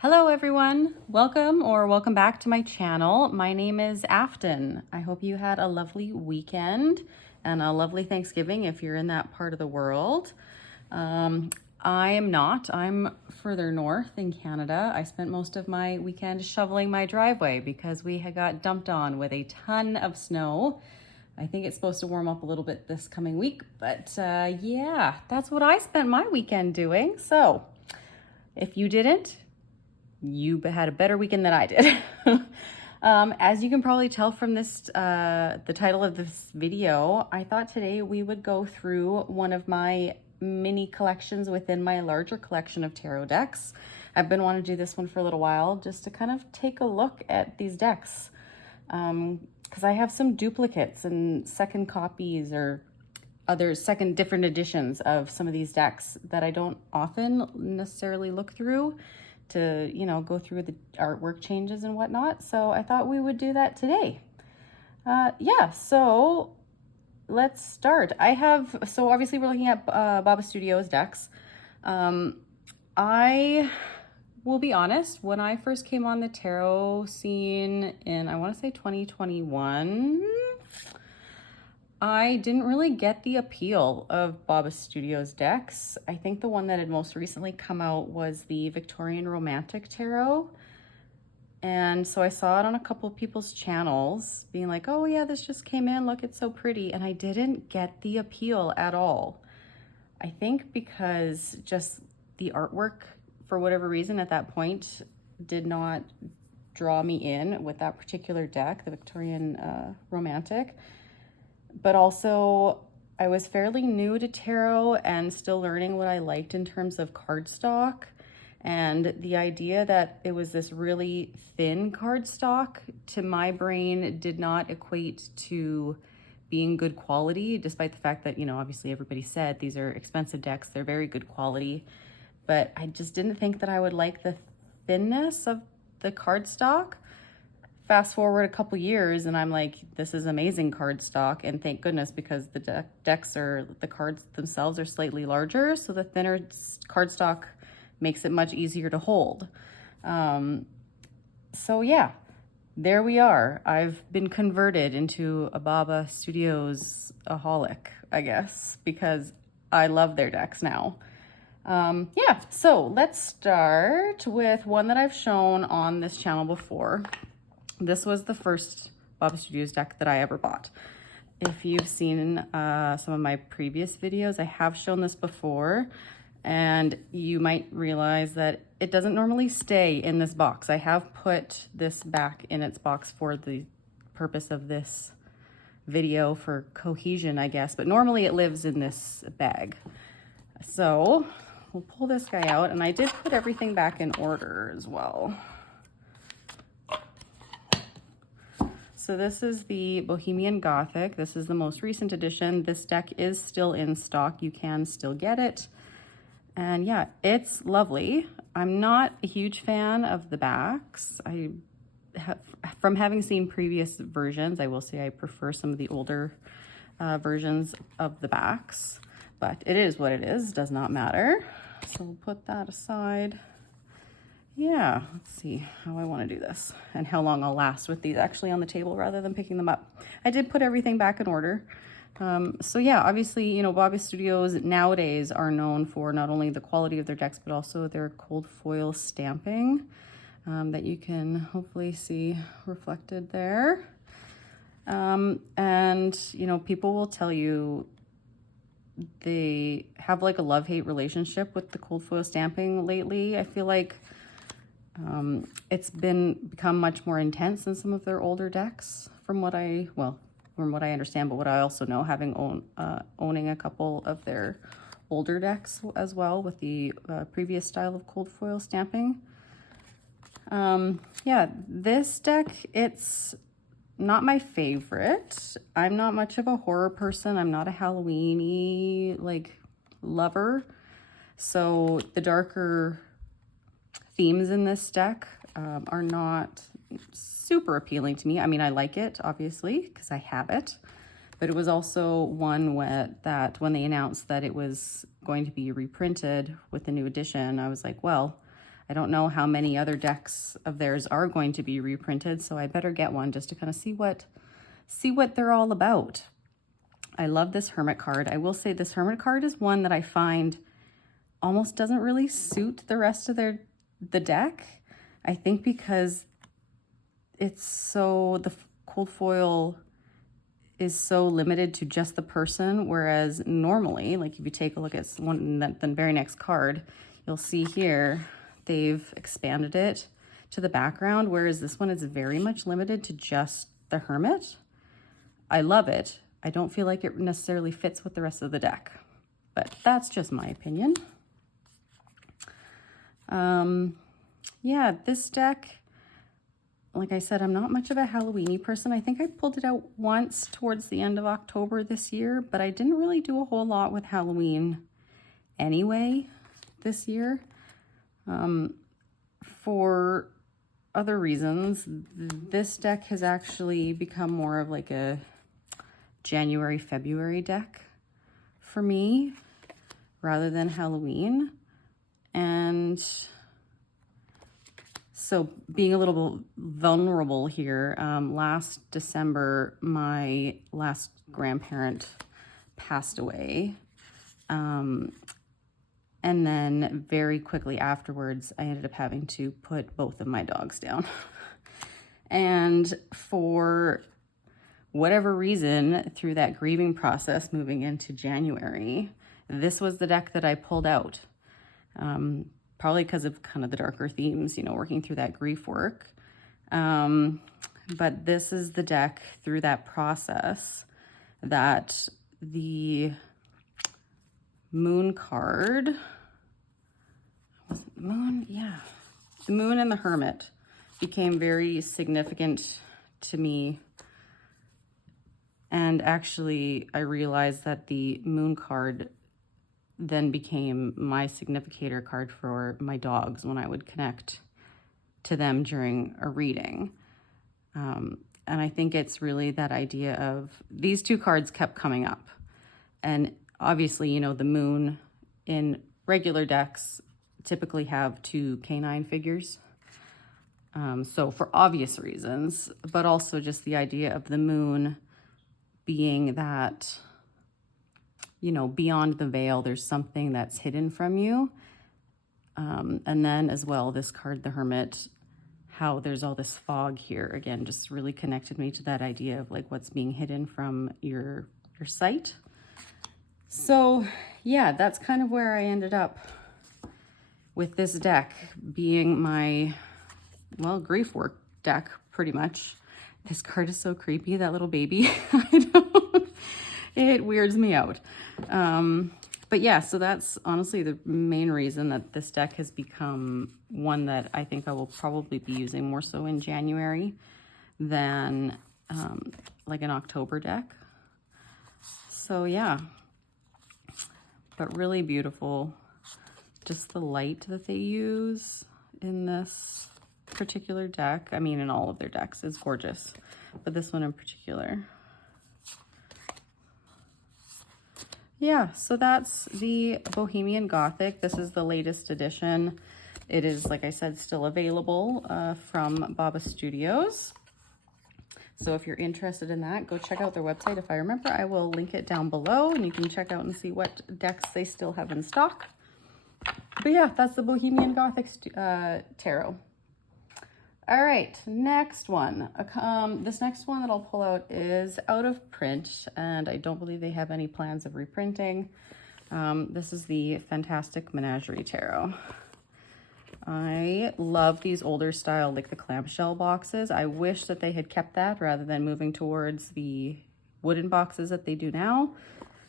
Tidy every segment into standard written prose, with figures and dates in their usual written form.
Hello everyone, welcome back to my channel. My name is Afton. I hope you had a lovely weekend and a lovely Thanksgiving if you're in that part of the world. I am not, I'm further north in Canada. I spent most of my weekend shoveling my driveway because we had got dumped on with a ton of snow. I think it's supposed to warm up a little bit this coming week, but yeah, that's what I spent my weekend doing. So if you didn't, you had a better weekend than I did. As you can probably tell from this, the title of this video, I thought today we would go through one of my mini collections within my larger collection of tarot decks. I've been wanting to do this one for a little while just to kind of take a look at these decks. Because I have some duplicates and second copies or other different editions of some of these decks that I don't often necessarily look through to, go through the artwork changes and whatnot. So I thought we would do that today. Yeah, so let's start. So obviously we're looking at BabaStudios decks. I will be honest, when I first came on the tarot scene in, I want to say 2021, I didn't really get the appeal of BabaStudios decks. I think the one that had most recently come out was the Victorian Romantic Tarot. And so I saw it on a couple of people's channels being like, oh yeah, this just came in, look, it's so pretty. And I didn't get the appeal at all. I think because just the artwork, for whatever reason at that point, did not draw me in with that particular deck, the Victorian Romantic. But also, I was fairly new to tarot and still learning what I liked in terms of cardstock. And the idea that it was this really thin cardstock, to my brain, did not equate to being good quality, despite the fact that, obviously everybody said these are expensive decks, they're very good quality. But I just didn't think that I would like the thinness of the cardstock. Fast forward a couple years and I'm like, this is amazing cardstock, and thank goodness, because the the cards themselves are slightly larger, so the thinner cardstock makes it much easier to hold. So yeah, there we are. I've been converted into a BabaStudios aholic, I guess, because I love their decks now. Yeah, so let's start with one that I've shown on this channel before. This was the first BabaStudios deck that I ever bought. If you've seen some of my previous videos, I have shown this before, and you might realize that it doesn't normally stay in this box. I have put this back in its box for the purpose of this video for cohesion, I guess, but normally it lives in this bag. So we'll pull this guy out, and I did put everything back in order as well. So this is the Bohemian Gothic. This is the most recent edition. This deck is still in stock. You can still get it. And yeah, it's lovely. I'm not a huge fan of the backs. From having seen previous versions, I will say I prefer some of the older versions of the backs, but it is what it is, does not matter. So we'll put that aside. Yeah, let's see how I want to do this and how long I'll last with these actually on the table rather than picking them up. I did put everything back in order. So yeah, obviously, BabaStudios nowadays are known for not only the quality of their decks, but also their cold foil stamping that you can hopefully see reflected there. And, people will tell you they have like a love-hate relationship with the cold foil stamping lately. I feel like it's become much more intense in some of their older decks from what I understand, but what I also know, having owning a couple of their older decks as well with the previous style of cold foil stamping. Yeah, this deck, it's not my favorite. I'm not much of a horror person. I'm not a Halloween-y lover. So the darker themes in this deck are not super appealing to me. I mean, I like it, obviously, because I have it. But it was also one that when they announced that it was going to be reprinted with the new edition, I was like, well, I don't know how many other decks of theirs are going to be reprinted, so I better get one just to kind of see what they're all about. I love this Hermit card. I will say this Hermit card is one that I find almost doesn't really suit the rest of the deck. I think because it's so, the cold foil is so limited to just the person, whereas normally, like if you take a look at the very next card, you'll see here they've expanded it to the background, whereas this one is very much limited to just the Hermit. I love it. I don't feel like it necessarily fits with the rest of the deck, but that's just my opinion. Yeah, this deck, like I said, I'm not much of a Halloween-y person. I think I pulled it out once towards the end of October this year, but I didn't really do a whole lot with Halloween anyway this year. For other reasons, this deck has actually become more of like a January, February deck for me rather than Halloween. And so being a little vulnerable here, last December, my last grandparent passed away. And then very quickly afterwards, I ended up having to put both of my dogs down. And for whatever reason, through that grieving process moving into January, this was the deck that I pulled out. Probably because of kind of the darker themes, you know, working through that grief work. But this is the deck through that process that the Moon card, was it the Moon? Yeah. The Moon and the Hermit became very significant to me. And actually, I realized that the Moon card then became my significator card for my dogs when I would connect to them during a reading. And I think it's really that idea of these two cards kept coming up. And obviously, you know, the Moon in regular decks typically have two canine figures. So for obvious reasons, but also just the idea of the Moon being that, you know, beyond the veil, there's something that's hidden from you. And then as well, this card, the Hermit, how there's all this fog here, again, just really connected me to that idea of like what's being hidden from your sight. So yeah, that's kind of where I ended up with this deck being my, well, grief work deck, pretty much. This card is so creepy, that little baby. It weirds me out. But yeah, so that's honestly the main reason that this deck has become one that I think I will probably be using more so in January than like an October deck. So yeah, but really beautiful. Just the light that they use in this particular deck. I mean, in all of their decks, is gorgeous, but this one in particular. Yeah, so that's the Bohemian Gothic. This is the latest edition. It is, like I said, still available from BabaStudios. So if you're interested in that, go check out their website. If I remember, I will link it down below and you can check out and see what decks they still have in stock. But yeah, that's the Bohemian Gothic Tarot. All right, next one. This next one that I'll pull out is out of print, and I don't believe they have any plans of reprinting. This is the Fantastic Menagerie Tarot. I love these older style, like the clamshell boxes. I wish that they had kept that rather than moving towards the wooden boxes that they do now.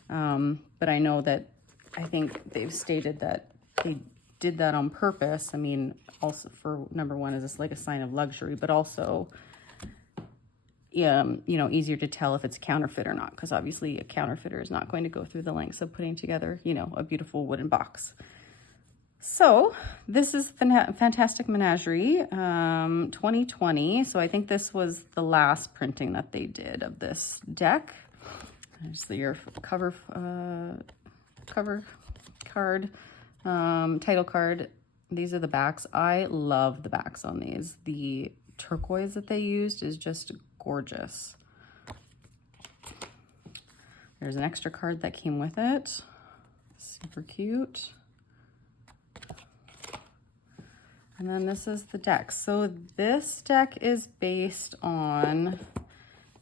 But I know that, I think they've stated that they did that on purpose. I mean, also for number one, is this like a sign of luxury, but also, you know, easier to tell if it's a counterfeit or not, because obviously a counterfeiter is not going to go through the lengths of putting together, you know, a beautiful wooden box. So this is Fantastic Menagerie 2020. So I think this was the last printing that they did of this deck. There's your cover card, title card. these are the backs. I love the backs on these. The turquoise that they used is just gorgeous. There's an extra card that came with it. Super cute. And then this is the deck. So this deck is based on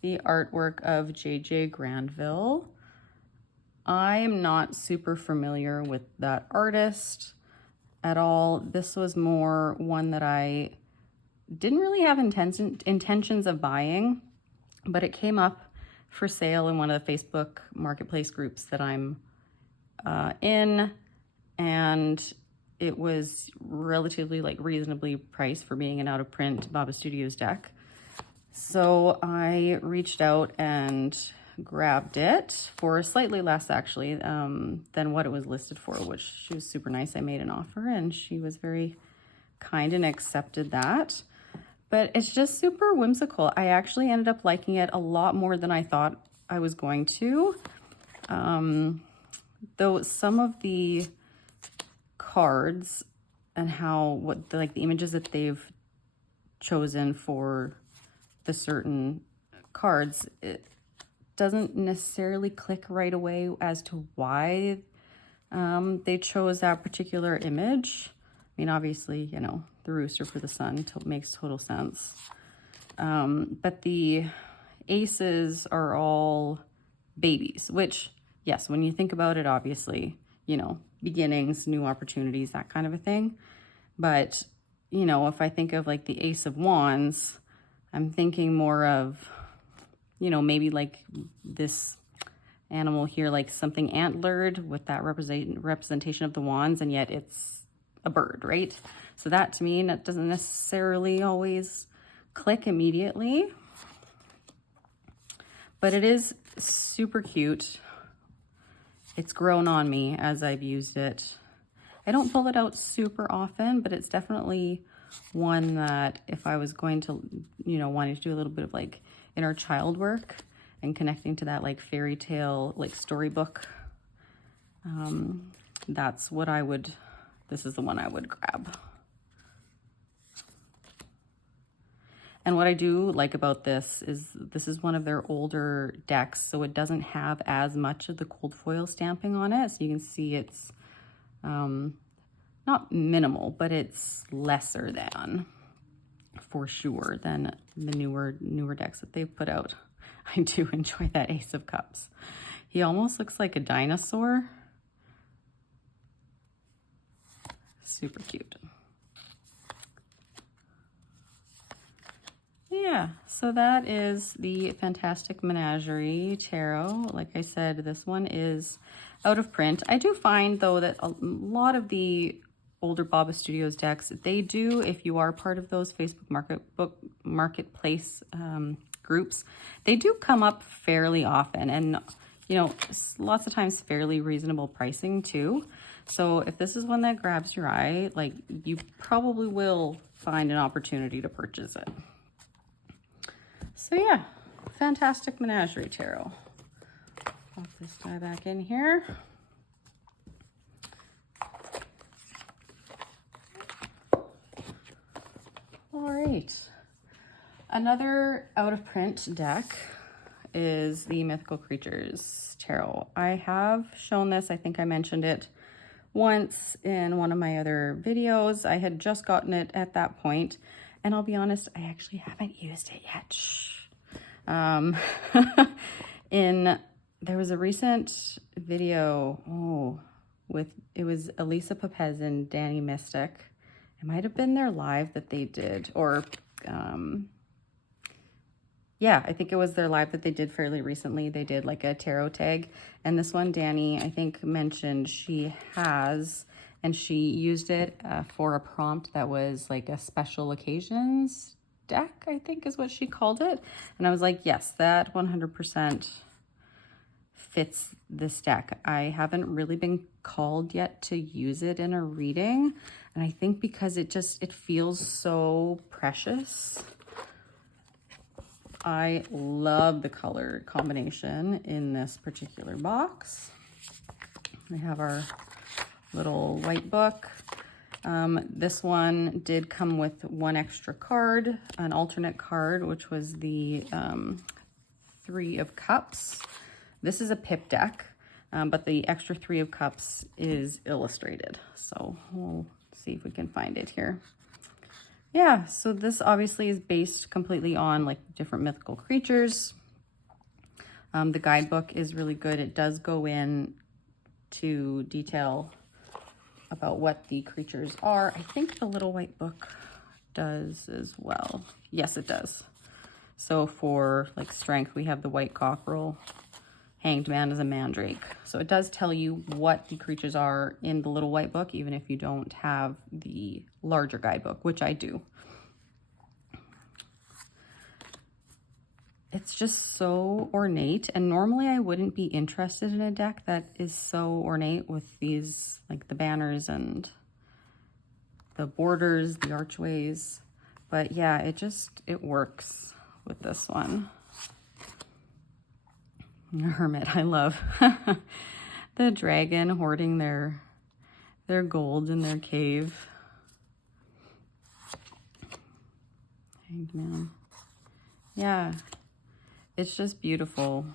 the artwork of J.J. Granville. I am not super familiar with that artist at all. This was more one that I didn't really have intentions of buying, but it came up for sale in one of the Facebook marketplace groups that I'm in, and it was relatively like reasonably priced for being an out of print BabaStudios deck. So I reached out and grabbed it for slightly less actually than what it was listed for, which she was super nice. I made an offer and she was very kind and accepted that. But it's just super whimsical. I actually ended up liking it a lot more than I thought I was going to. Though some of the cards and what the images that they've chosen for the certain cards, it doesn't necessarily click right away as to why they chose that particular image. I mean, obviously, you know, the rooster for the sun makes total sense. But the aces are all babies, which, yes, when you think about it, obviously, you know, beginnings, new opportunities, that kind of a thing. But, you know, if I think of like the Ace of Wands, I'm thinking more of, you know, maybe like this animal here, like something antlered with that representation of the wands, and yet it's a bird, right? So that to me, that doesn't necessarily always click immediately, but it is super cute. It's grown on me as I've used it. I don't pull it out super often, but it's definitely one that if I was going to, you know, wanting to do a little bit of like inner child work and connecting to that like fairy tale, like storybook, that's what I would, this is the one I would grab. And what I do like about this is one of their older decks, so it doesn't have as much of the cold foil stamping on it. So you can see it's not minimal, but it's lesser than, for sure, than the newer decks that they've put out. I do enjoy that Ace of Cups. He almost looks like a dinosaur. Super cute. Yeah, so that is the Fantastic Menagerie Tarot. Like I said, this one is out of print. I do find, though, that a lot of the older BabaStudios decks, they do, if you are part of those Facebook marketplace groups, they do come up fairly often, and, you know, lots of times fairly reasonable pricing, too. So if this is one that grabs your eye, like, you probably will find an opportunity to purchase it. So yeah, Fantastic Menagerie Tarot. Pop this die back in here. All right. Another out of print deck is the Mythical Creatures Tarot. I have shown this, I think I mentioned it once in one of my other videos. I had just gotten it at that point, and I'll be honest, I actually haven't used it yet. Shh. There was a recent video, it was Elisa Pepez and Danny Mystic. It might have been their live that they did, or, yeah, I think it was their live that they did fairly recently. They did like a tarot tag, and this one, Danny, I think mentioned she has, and she used it for a prompt that was like a special occasions deck, I think is what she called it. And I was like, yes, that 100% fits this deck. I haven't really been called yet to use it in a reading, and I think because it feels so precious. I love the color combination in this particular box. We have our little white book. This one did come with one extra card, an alternate card, which was the 3 of Cups. This is a pip deck, but the extra 3 of Cups is illustrated. So we'll see if we can find it here. Yeah, so this obviously is based completely on like different mythical creatures. The guidebook is really good. It does go in to detail about what the creatures are. I think the little white book does as well. Yes, it does. So for like strength, we have the white cockerel. Hanged man is a mandrake. So it does tell you what the creatures are in the little white book, even if you don't have the larger guidebook, which I do. It's just so ornate, and normally I wouldn't be interested in a deck that is so ornate with these, like the banners and the borders, the archways. But yeah, it works with this one. Hermit, I love the dragon hoarding their gold in their cave. Hanged man. Yeah, it's just beautiful.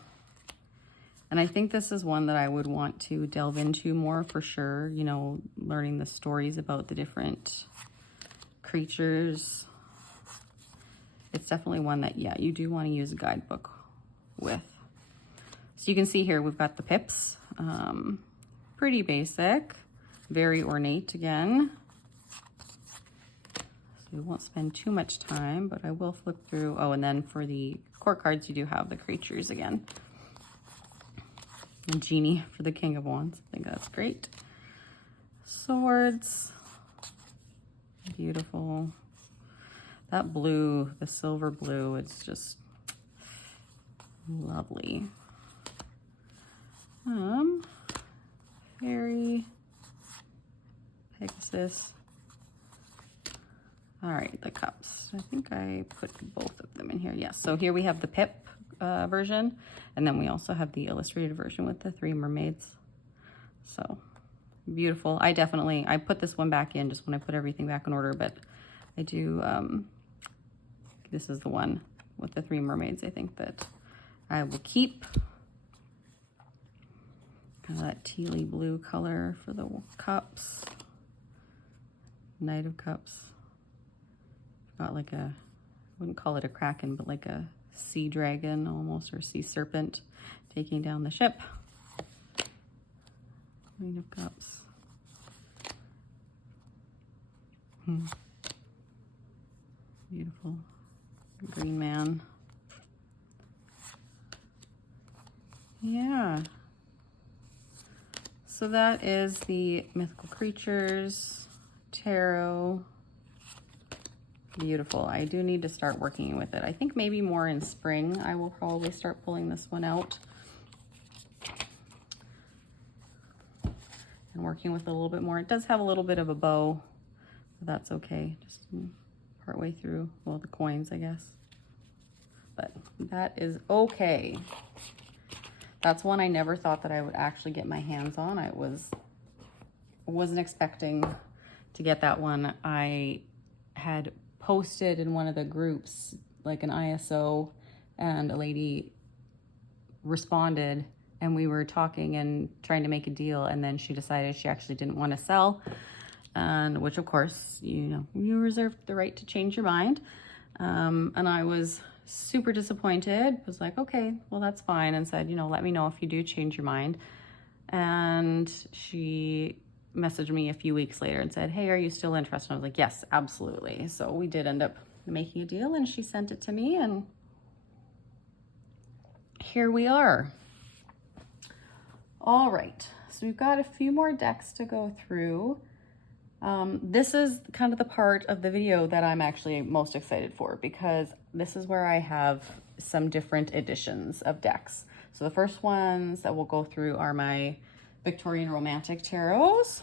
And I think this is one that I would want to delve into more for sure, you know, learning the stories about the different creatures. It's definitely one that, yeah, you do want to use a guidebook with. So you can see here, we've got the pips, pretty basic, very ornate again. So we won't spend too much time, but I will flip through. Oh, and then for the court cards, you do have the creatures again. And genie for the King of Wands. I think that's great. Swords, beautiful. That blue, the silver blue, it's just lovely. Fairy, Pegasus. All right, the cups. I think I put both of them in here. Yes, so here we have the pip version, and then we also have the illustrated version with the 3 mermaids. So beautiful. I put this one back in just when I put everything back in order, but I do, this is the one with the 3 mermaids I think that I will keep. Kind of that tealy blue color for the cups. Knight of Cups. Got like I wouldn't call it a kraken, but like a sea dragon almost, or sea serpent taking down the ship. Queen of Cups. Beautiful. Green man. Yeah. So that is the Mythical Creatures Tarot. Beautiful. I do need to start working with it. I think maybe more in spring I will probably start pulling this one out and working with it a little bit more. It does have a little bit of a bow, but that's okay. Just partway through, well, the coins, I guess. But that is okay. That's one I never thought that I would actually get my hands on. I wasn't expecting to get that one. I had posted in one of the groups like an ISO, and a lady responded, and we were talking and trying to make a deal, and then she decided she actually didn't want to sell, and which of course, you know, you reserve the right to change your mind. And I was super disappointed, was like, okay, well, that's fine, and said, you know, let me know if you do change your mind. And she messaged me a few weeks later and said, hey, are you still interested? I was like, yes, absolutely. So we did end up making a deal, and she sent it to me, and here we are. All right, so we've got a few more decks to go through. This is kind of the part of the video that I'm actually most excited for, because this is where I have some different editions of decks. So the first ones that we'll go through are my Victorian Romantic Tarots.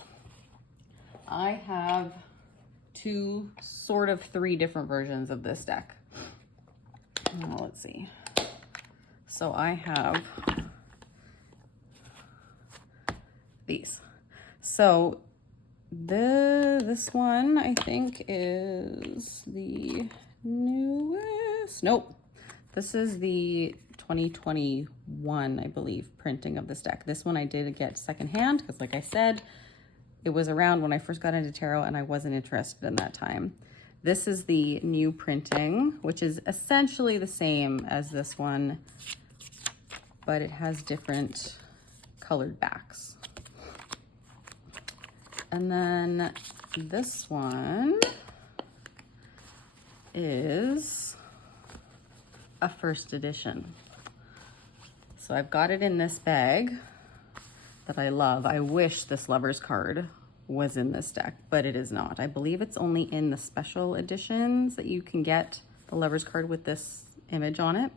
I have three different versions of this deck. Now, let's see. So I have these. So this one I think is the newest. Nope. This is the 2021, I believe, printing of this deck. This one I did get secondhand because, like I said, it was around when I first got into tarot and I wasn't interested in that time. This is the new printing, which is essentially the same as this one, but it has different colored backs. And then this one is a first edition. So I've got it in this bag that I love. I wish this Lover's card was in this deck, but it is not. I believe it's only in the special editions that you can get the Lover's card with this image on it.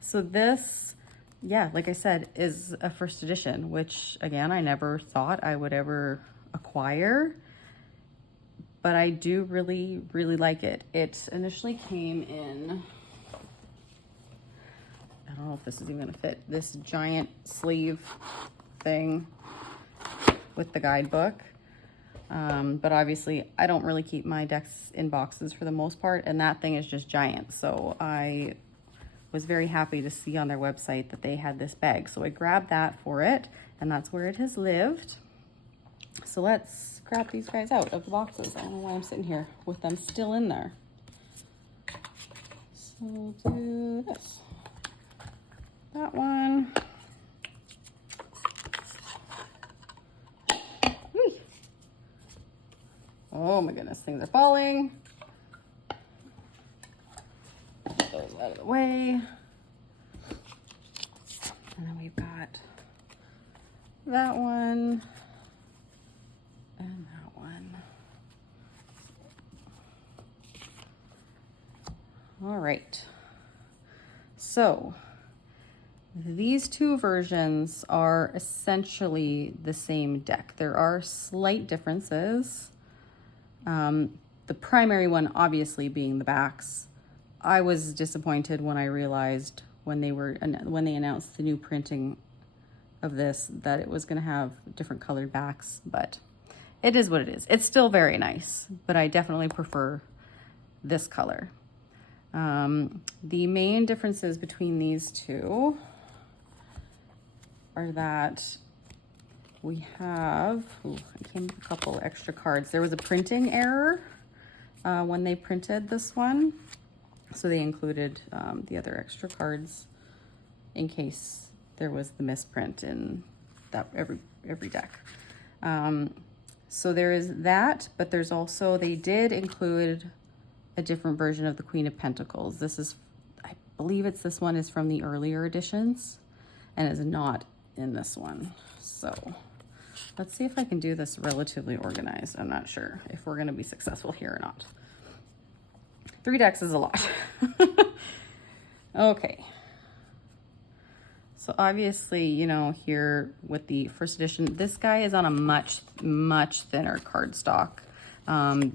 So this, yeah, like I said, is a first edition, which again, I never thought I would ever acquire, but I do really, really like it. It initially came in, I don't know if this is even gonna fit, this giant sleeve thing with the guidebook. But obviously I don't really keep my decks in boxes for the most part, and that thing is just giant. So I was very happy to see on their website that they had this bag. So I grabbed that for it, and that's where it has lived. So let's grab these guys out of the boxes. I don't know why I'm sitting here with them still in there. So we'll do this. That one. Whee. Oh my goodness, things are falling. Get those out of the way. And then we've got that one and that one. All right. So these two versions are essentially the same deck. There are slight differences. The primary one obviously being the backs. I was disappointed when I realized when they announced the new printing of this that it was going to have different colored backs, but it is what it is. It's still very nice, but I definitely prefer this color. The main differences between these two are that we have, it came with a couple extra cards. There was a printing error when they printed this one. So they included the other extra cards in case there was the misprint in that every deck. So there is that, but there's also, they did include a different version of the Queen of Pentacles. This is, I believe it's this one is from the earlier editions and is not in this one. So let's see if I can do this relatively organized. I'm not sure if we're gonna be successful here or not. 3 decks is a lot. Okay. So obviously, you know, here with the first edition, this guy is on a much, much thinner cardstock.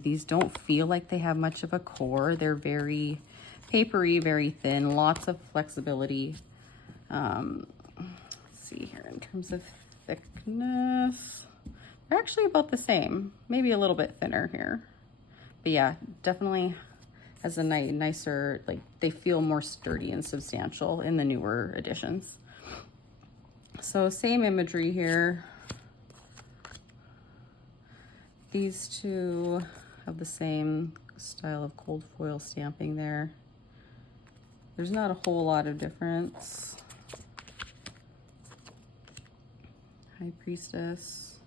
These don't feel like they have much of a core. They're very papery, very thin, lots of flexibility. Let's see here in terms of thickness. They're actually about the same, maybe a little bit thinner here. But yeah, definitely has a nicer, like they feel more sturdy and substantial in the newer editions. So same imagery here. These two have the same style of cold foil stamping there. There's not a whole lot of difference. High Priestess,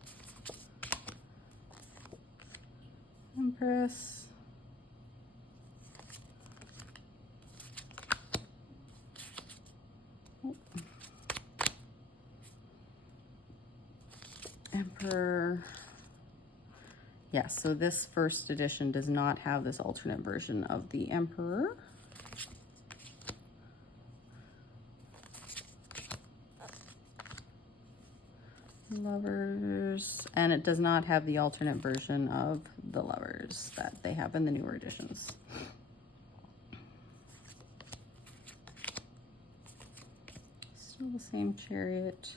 Empress, Emperor. Yeah, so this first edition does not have this alternate version of the Emperor. Lovers, and it does not have the alternate version of the Lovers that they have in the newer editions. Still the same Chariot.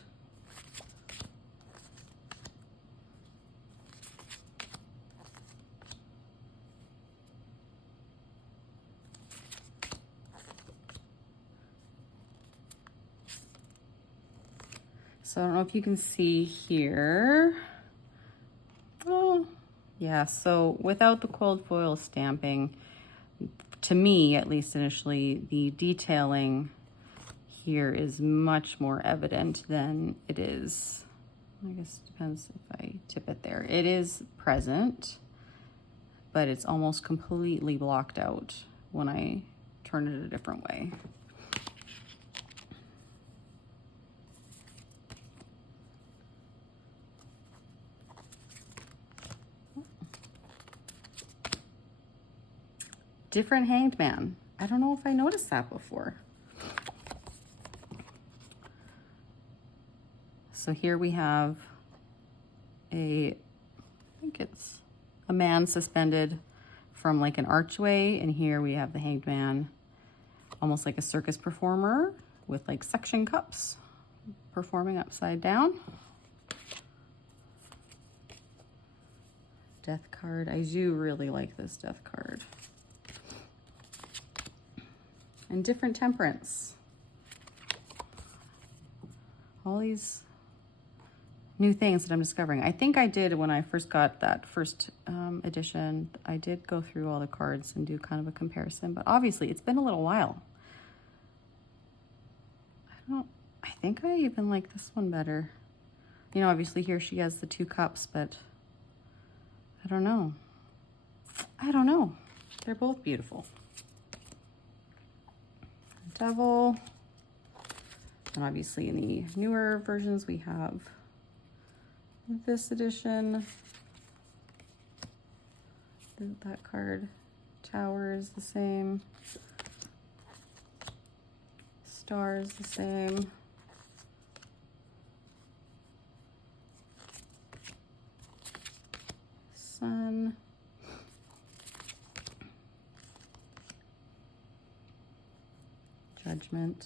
So I don't know if you can see here. Oh, yeah, so without the cold foil stamping, to me, at least initially, the detailing here is much more evident than it is. I guess it depends if I tip it there. It is present, but it's almost completely blocked out when I turn it a different way. Different hanged man. I don't know if I noticed that before. So here we have I think it's a man suspended from like an archway, and here we have the hanged man, almost like a circus performer with like suction cups performing upside down. Death card. I do really like this death card. And different temperance. All these new things that I'm discovering. I think I did when I first got that first edition. I did go through all the cards and do kind of a comparison, but obviously it's been a little while. I think I even like this one better. You know, obviously here she has the 2 cups, but I don't know. I don't know. They're both beautiful. Devil. And obviously in the newer versions we have this edition. That card. Tower is the same. Star is the same. Sun. Judgment.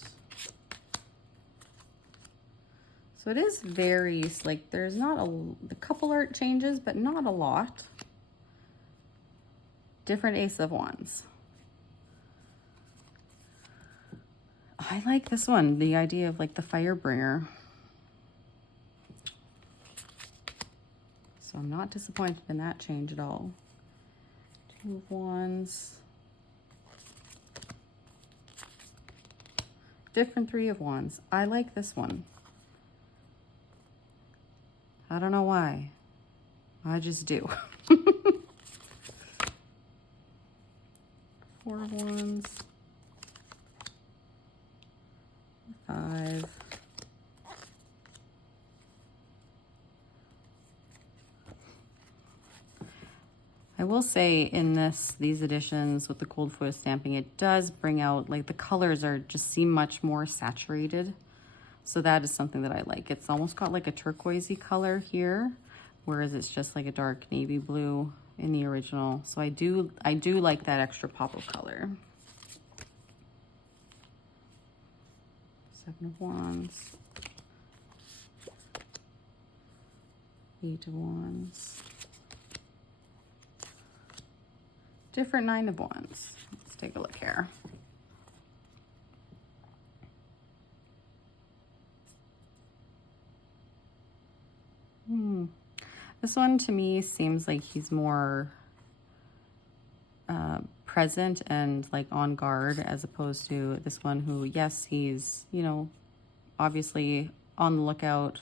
So it is very, like, there's not the couple art changes, but not a lot. Different Ace of Wands. I like this one, the idea of like the Firebringer. So I'm not disappointed in that change at all. 2 of Wands. Different 3 of Wands. I like this one. I don't know why. I just do. 4 of Wands. 5. I will say in these editions with the cold foil stamping, it does bring out, like, the colors just seem much more saturated. So that is something that I like. It's almost got like a turquoisey color here, whereas it's just like a dark navy blue in the original. So I do like that extra pop of color. 7 of Wands. 8 of Wands. Different 9 of Wands. Let's take a look here. This one to me seems like he's more present and like on guard, as opposed to this one who, yes, he's, you know, obviously on the lookout,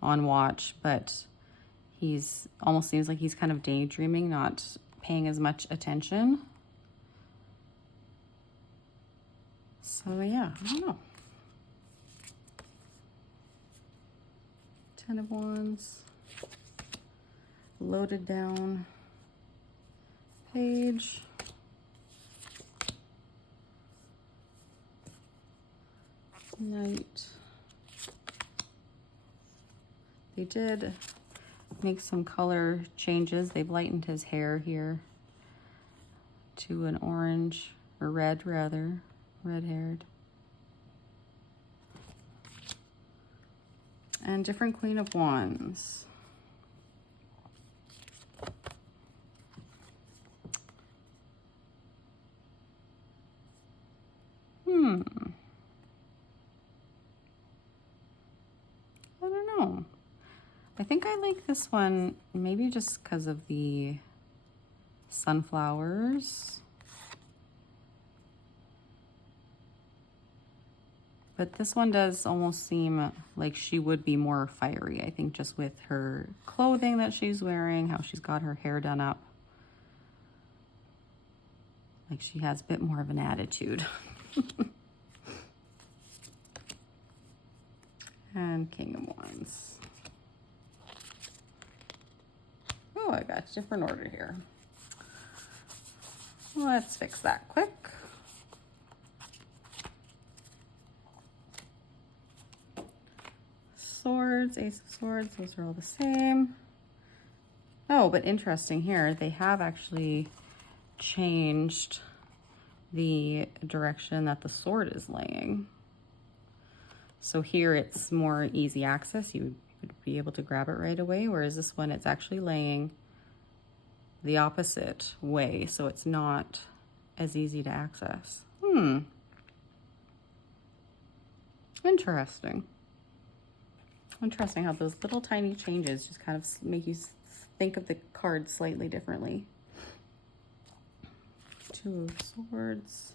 on watch, but he's almost seems like he's kind of daydreaming, not paying as much attention. So yeah, I don't know. 10 of Wands. Loaded down page. Knight. They did make some color changes. They've lightened his hair here to an orange, or red rather, red-haired. And different Queen of Wands. I I think I like this one, maybe just because of the sunflowers. But this one does almost seem like she would be more fiery, I think, just with her clothing that she's wearing, how she's got her hair done up. Like she has a bit more of an attitude. And King of Wands. Oh, I got a different order here. Let's fix that quick. Swords, Ace of Swords, those are all the same. Oh, but interesting here, they have actually changed the direction that the sword is laying. So here it's more easy access. You would be able to grab it right away, whereas this one, it's actually laying the opposite way, so it's not as easy to access. Interesting. Interesting how those little tiny changes just kind of make you think of the card slightly differently. Two of Swords.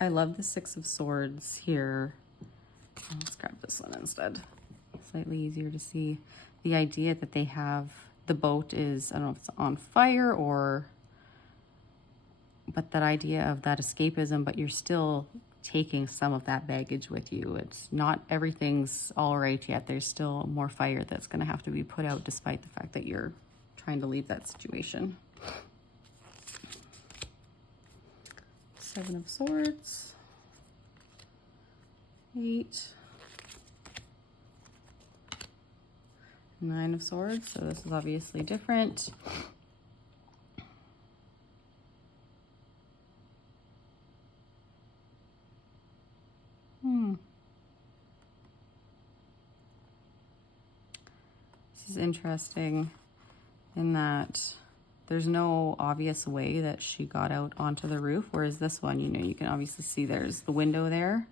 I love the Six of Swords here. Let's grab this one instead. Slightly easier to see. The idea that they have, the boat is, I don't know if it's on fire or, but that idea of that escapism, but you're still taking some of that baggage with you. It's not everything's all right yet. There's still more fire that's going to have to be put out despite the fact that you're trying to leave that situation. Seven of Swords. 8. Nine of Swords, so this is obviously different. This is interesting in that there's no obvious way that she got out onto the roof, whereas this one, you know, you can obviously see there's the window there,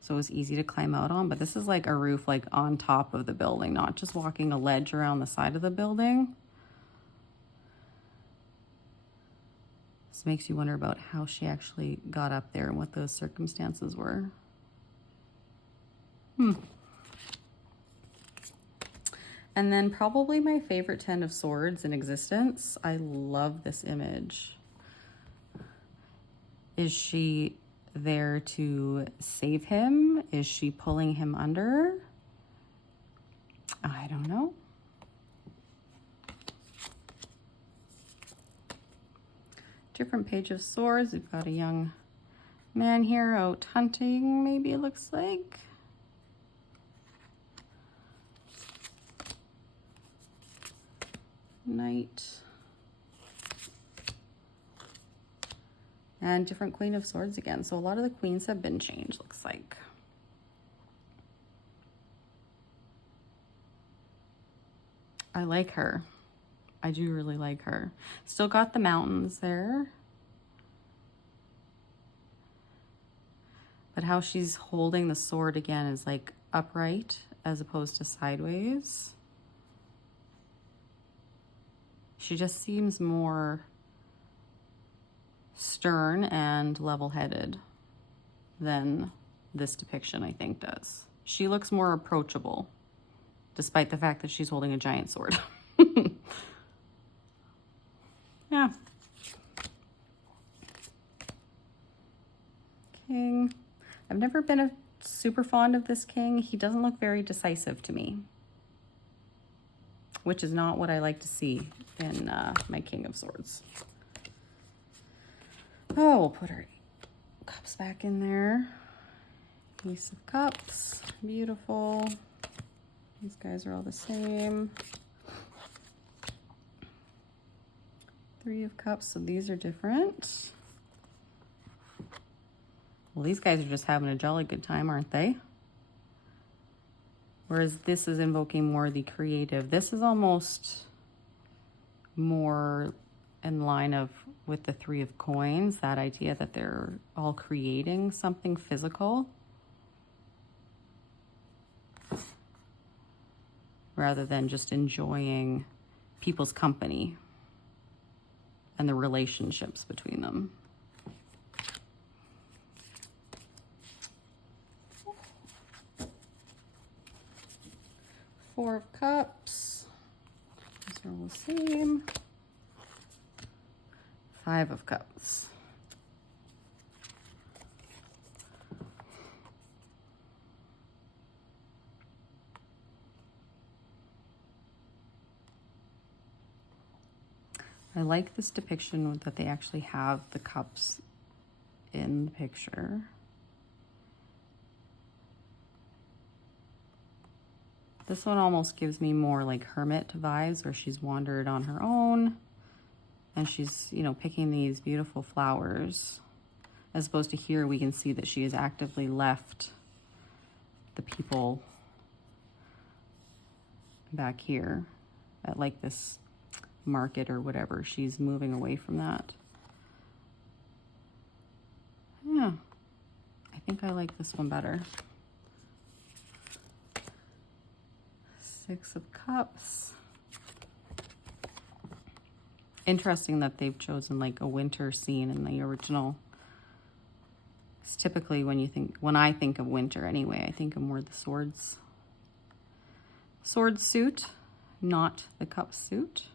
so it was easy to climb out on. But this is like a roof like on top of the building, not just walking a ledge around the side of the building. This makes you wonder about how she actually got up there and what those circumstances were. And then probably my favorite 10 of Swords in existence. I love this image. Is she there to save him? Is she pulling him under? I don't know. Different Page of Swords. We've got a young man here out hunting, maybe it looks like. Knight. And different Queen of Swords again. So a lot of the queens have been changed, looks like. I like her. I do really like her. Still got the mountains there. But how she's holding the sword again is like upright as opposed to sideways. She just seems more stern and level-headed than this depiction, I think, does. She looks more approachable, despite the fact that she's holding a giant sword. Yeah. King. I've never been super fond of this king. He doesn't look very decisive to me, which is not what I like to see in my King of Swords. Oh, we'll put our cups back in there. Ace of Cups, beautiful. These guys are all the same. Three of Cups, so these are different. Well, these guys are just having a jolly good time, aren't they? Whereas this is invoking more the creative. This is almost more in line of with the Three of Coins, that idea that they're all creating something physical rather than just enjoying people's company and the relationships between them. Four of Cups. These are all the same. Five of Cups. I like this depiction that they actually have the cups in the picture. This one almost gives me more like hermit vibes, where she's wandered on her own and she's, you know, picking these beautiful flowers. As opposed to here, we can see that she has actively left the people back here at like this market or whatever. She's moving away from that. Yeah, I think I like this one better. Six of Cups. Interesting that they've chosen like a winter scene in the original. It's typically when I think of winter anyway, I think of more the swords. Sword suit, not the cup suit.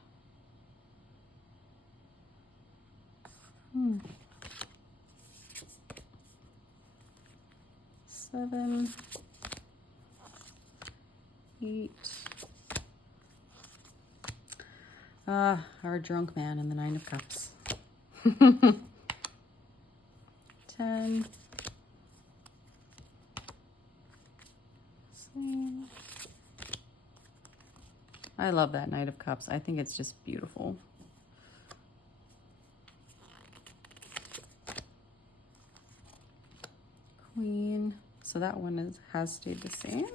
Seven, 8. Our drunk man in the Nine of Cups. 10. Same. I love that Knight of Cups. I think it's just beautiful. Queen. So that one has stayed the same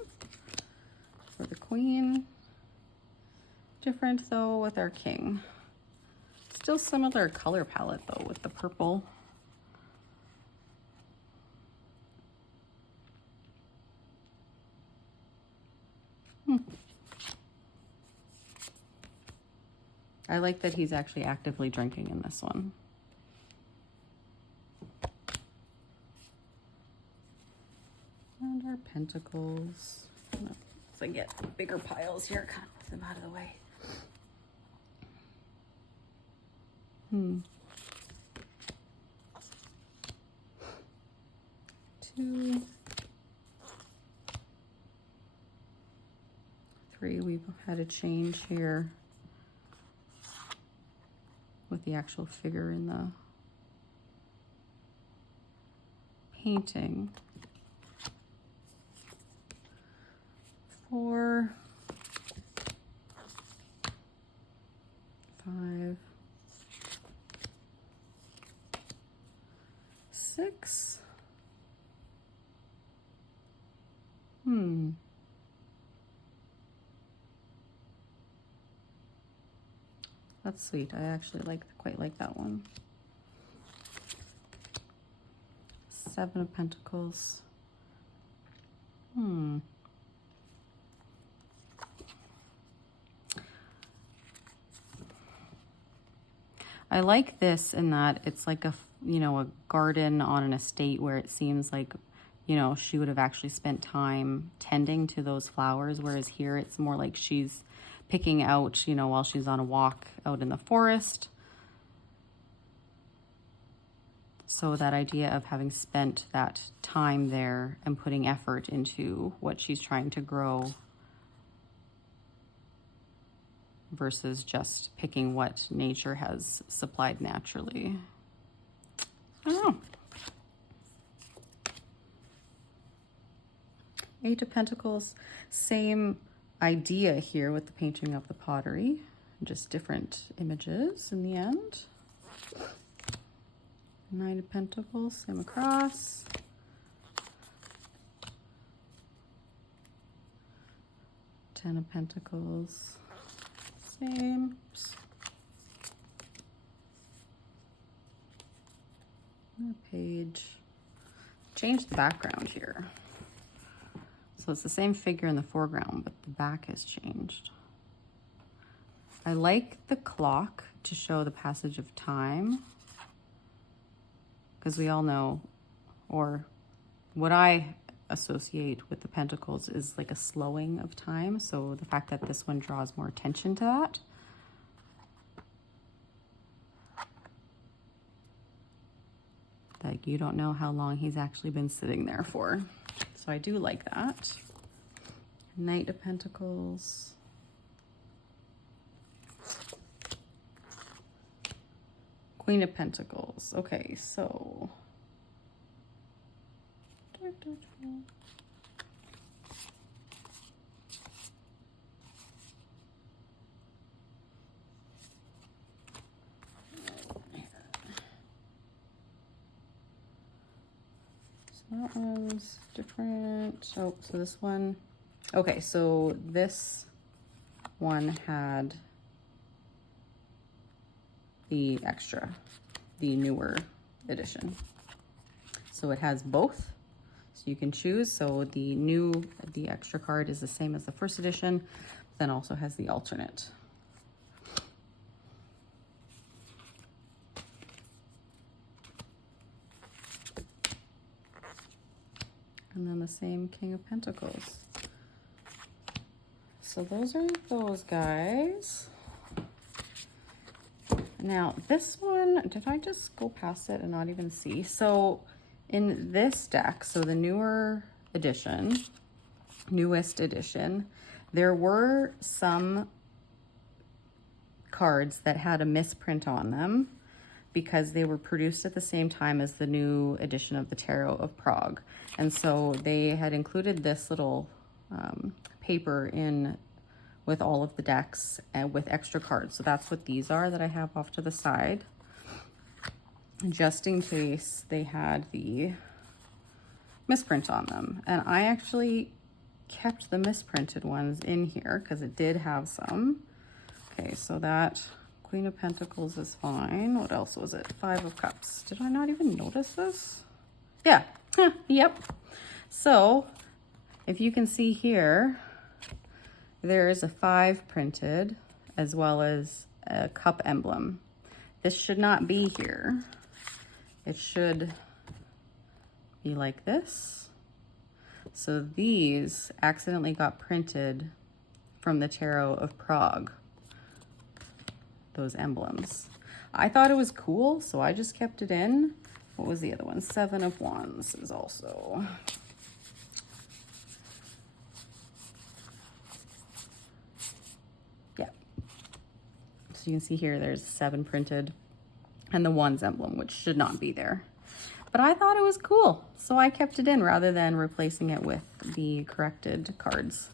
for the Queen. Different though with our King. Still similar color palette though with the purple. I like that he's actually actively drinking in this one. And our Pentacles. As I get bigger piles here, kind of move them out of the way. 2, 3. We've had a change here with the actual figure in the painting. 4, 5, 6. That's sweet. I actually quite like that one. 7 of Pentacles. I like this in that it's like a garden on an estate where it seems like, she would have actually spent time tending to those flowers. Whereas here it's more like she's picking out, while she's on a walk out in the forest. So that idea of having spent that time there and putting effort into what she's trying to grow versus just picking what nature has supplied naturally. I don't know. 8 of Pentacles, same idea here with the painting of the pottery, just different images in the end. 9 of Pentacles, same across. Ten of Pentacles. Same. Page. Change the background here. So it's the same figure in the foreground, but the back has changed. I like the clock to show the passage of time, because we all know, or what I associate with the Pentacles is like a slowing of time. So the fact that this one draws more attention to that. Like you don't know how long he's actually been sitting there for. So I do like that. Knight of Pentacles. Queen of Pentacles. Okay, so that one's different. Oh, so this one, okay, so this one had the extra, the newer edition. So it has both, so you can choose. So the extra card is the same as the first edition, then also has the alternate. And then the same King of Pentacles. So those are those guys. Now this one, did I just go past it and not even see? So in this deck, so the newer edition, newest edition, there were some cards that had a misprint on them because they were produced at the same time as the new edition of the Tarot of Prague. And so they had included this little paper in with all of the decks and with extra cards. So that's what these are that I have off to the side, just in case they had the misprint on them. And I actually kept the misprinted ones in here because it did have some. Okay, so that Queen of Pentacles is fine. What else was it? Five of Cups. Did I not even notice this? Yeah, yep. So if you can see here, there is a 5 printed as well as a cup emblem. This should not be here. It should be like this. So these accidentally got printed from the Tarot of Prague, those emblems. I thought it was cool, so I just kept it in. What was the other one? 7 of Wands is also. Yeah. So you can see here, there's 7 printed and the Wands emblem, which should not be there. But I thought it was cool, so I kept it in rather than replacing it with the corrected cards.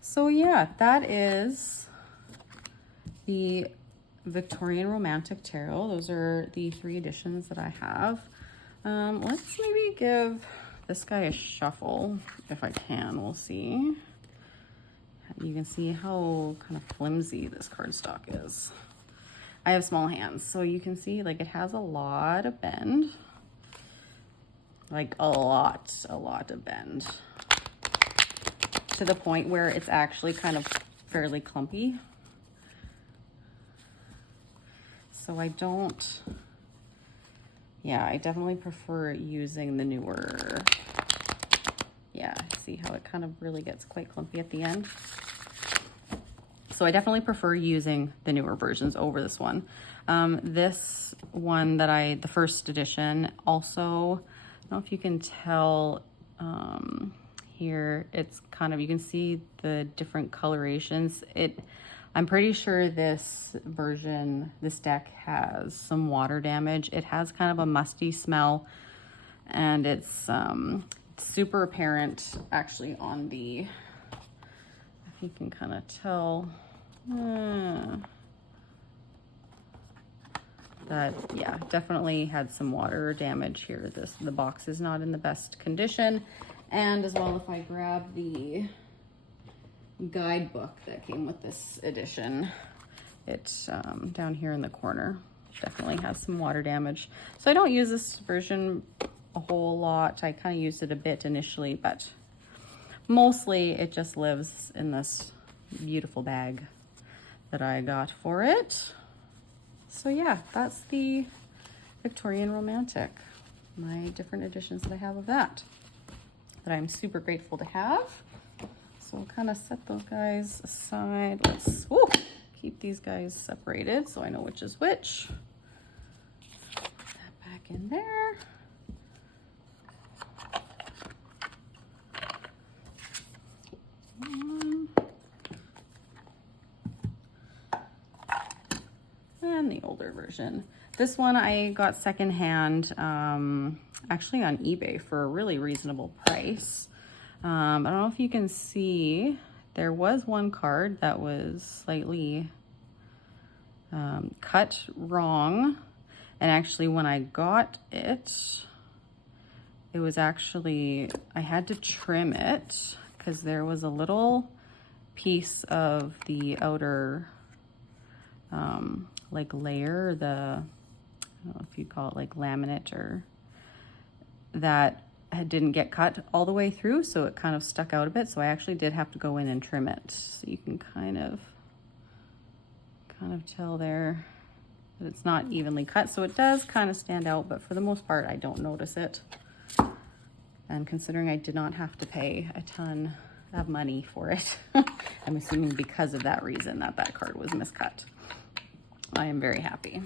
So yeah, that is the Victorian Romantic Tarot. Those are the 3 editions that I have. Let's maybe give this guy a shuffle if I can. We'll see. You can see how kind of flimsy this cardstock is. I have small hands, so you can see like it has a lot of bend. Like a lot of bend. To the point where it's actually kind of fairly clumpy. So I don't, yeah, I definitely prefer using the newer, yeah, see how it kind of really gets quite clumpy at the end. So I definitely prefer using the newer versions over this one. This one that the first edition, also, I don't know if you can tell here, it's kind of, you can see the different colorations. I'm pretty sure this version, this deck has some water damage. It has kind of a musty smell, and it's super apparent actually on the, if you can kind of tell, that, yeah, definitely had some water damage here. The box is not in the best condition. And as well, if I grab the guidebook that came with this edition. It's down here in the corner. Definitely has some water damage. So I don't use this version a whole lot. I kind of used it a bit initially, but mostly it just lives in this beautiful bag that I got for it. So yeah, that's the Victorian Romantic. My different editions that I have of that I'm super grateful to have. So I'll kind of set those guys aside. Let's keep these guys separated so I know which is which. Put that back in there. And the older version. This one I got secondhand, actually on eBay for a really reasonable price. I don't know if you can see, there was one card that was slightly cut wrong. And actually when I got it, it was actually, I had to trim it because there was a little piece of the outer like layer, I don't know if you call it like laminate, or that didn't get cut all the way through, so it kind of stuck out a bit. So I actually did have to go in and trim it. So you can kind of tell there that it's not evenly cut. So it does kind of stand out, but for the most part, I don't notice it. And considering I did not have to pay a ton of money for it, I'm assuming because of that reason that card was miscut. I am very happy.